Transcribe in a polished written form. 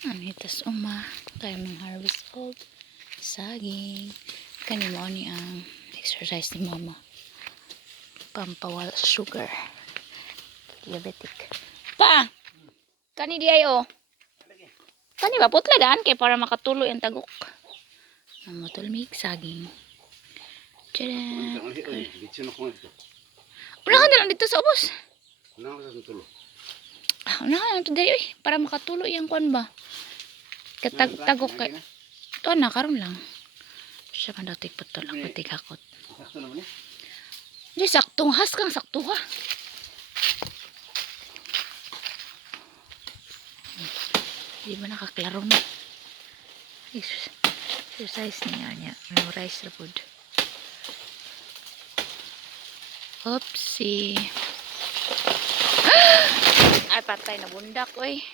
Anitas uma kaya mang harvest og saging. Kani mo ni ang exercise ni mama. Pampawala sugar. Diabetic. Pa! Kani di ayo. Kani ba putla daan kay para makatuloy ang tagok. Ang matulmig saging. Tada! Una ka na lang dito sa ubos. Una ka lang dito dali para makatuloy ang kwan ba. Tagok kay. Ito na karon lang. Siya man daw tigputol ako tigakot. Di saktong has kang sakto ha. Di ba nakaklaro na? Exercise niya. Memorize the food. Oopsie. Ay, patay na bundak, oy.